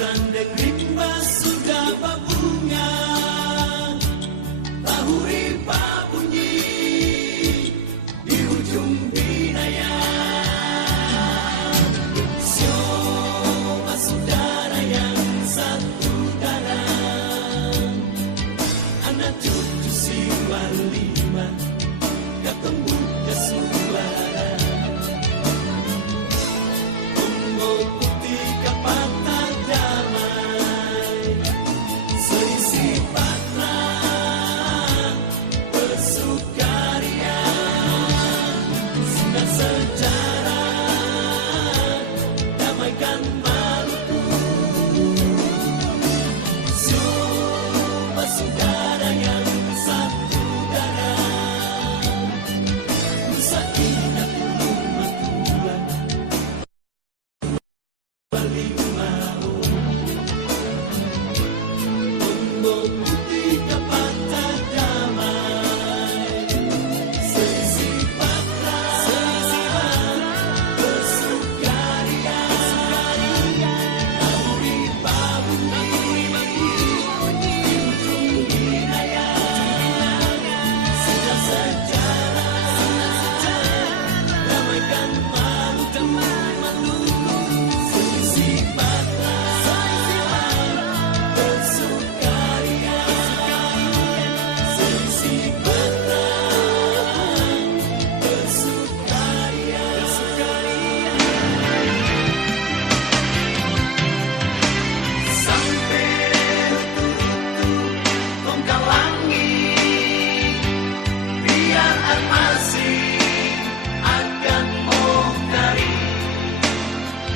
Tandeng rimba sudah berbunga, tahu rimba bunyi di ujung binaya. Siapa saudara yang satu darah, anak cucu si walima, ketemu ke suara. Tunggu putih kapata damai, selisih patra bersukaria. Sinar sejarah damaikan Maluku. Siapa saudara yang satu darah, Nusa Indah rumah tua Balimau. Tombol putih kapata damai, selisih patra bersukaria. Tahu rimba bunyi di ujung binaya. Sinar sejarah damaikan Maluku. Selisih patra bersukaria. Selisih patra bersukaria. Sampai tutu tongkang langit, biar masih akan mengari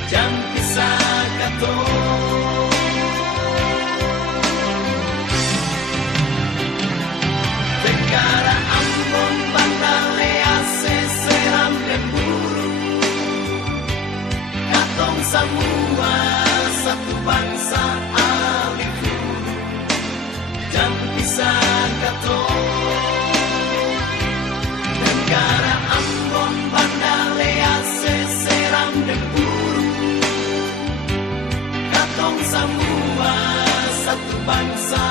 jam kisah kato. Negara Ambon, Banda Lea, Seseram dan Buru, katong semua satu bangsa alif huruf. Jam kisah kato. Negara Ambon, Banda Lea, Seseram dan Buru, katong semua satu bangsa